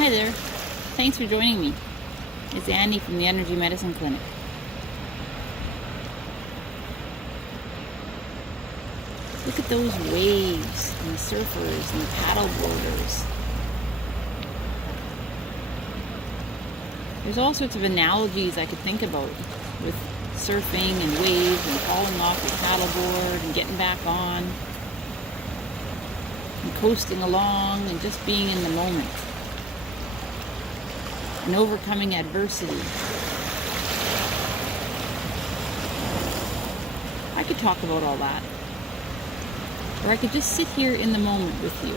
Hi there. Thanks for joining me. It's Annie from the Energy Medicine Clinic. Look at those waves and the surfers and the paddle boarders. There's all sorts of analogies I could think about with surfing and waves and falling off your paddleboard and getting back on and coasting along and just being in the moment and overcoming adversity. I could talk about all that. Or I could just sit here in the moment with you,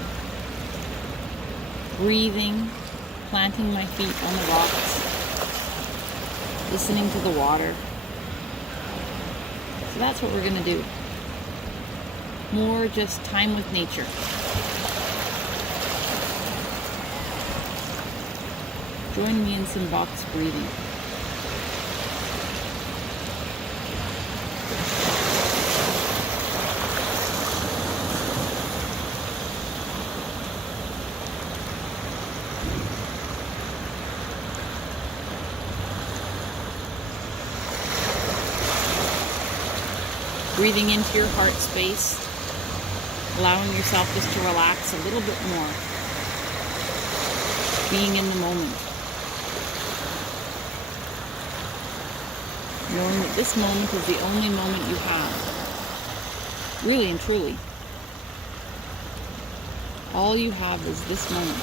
breathing, planting my feet on the rocks, listening to the water. So that's what we're going to do. More just time with nature. Join me in some box breathing. Breathing into your heart space, allowing yourself just to relax a little bit more, being in the moment, knowing that this moment is the only moment you have, really and truly. All you have is this moment.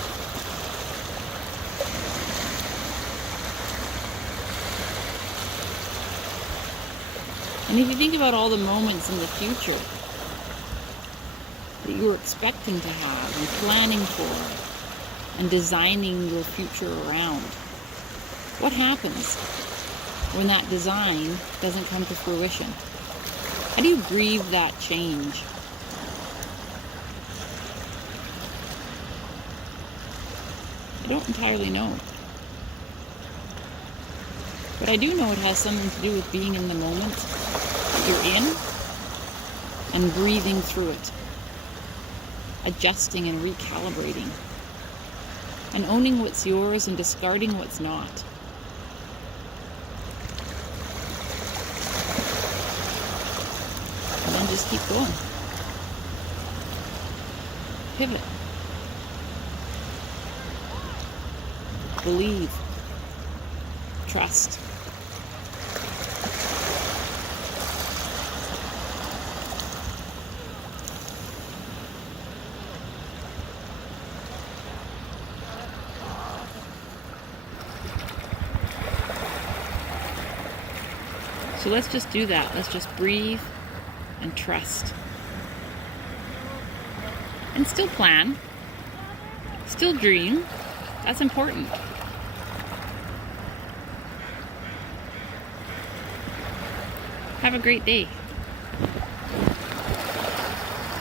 And if you think about all the moments in the future that you're expecting to have and planning for and designing your future around, what happens when that design doesn't come to fruition? How do you grieve that change? I don't entirely know. But I do know it has something to do with being in the moment that you're in and breathing through it, adjusting and recalibrating, and owning what's yours and discarding what's not. And then just keep going. Pivot. Believe. Trust. So let's just do that. Let's just breathe and trust. And still plan. Still dream. That's important. Have a great day.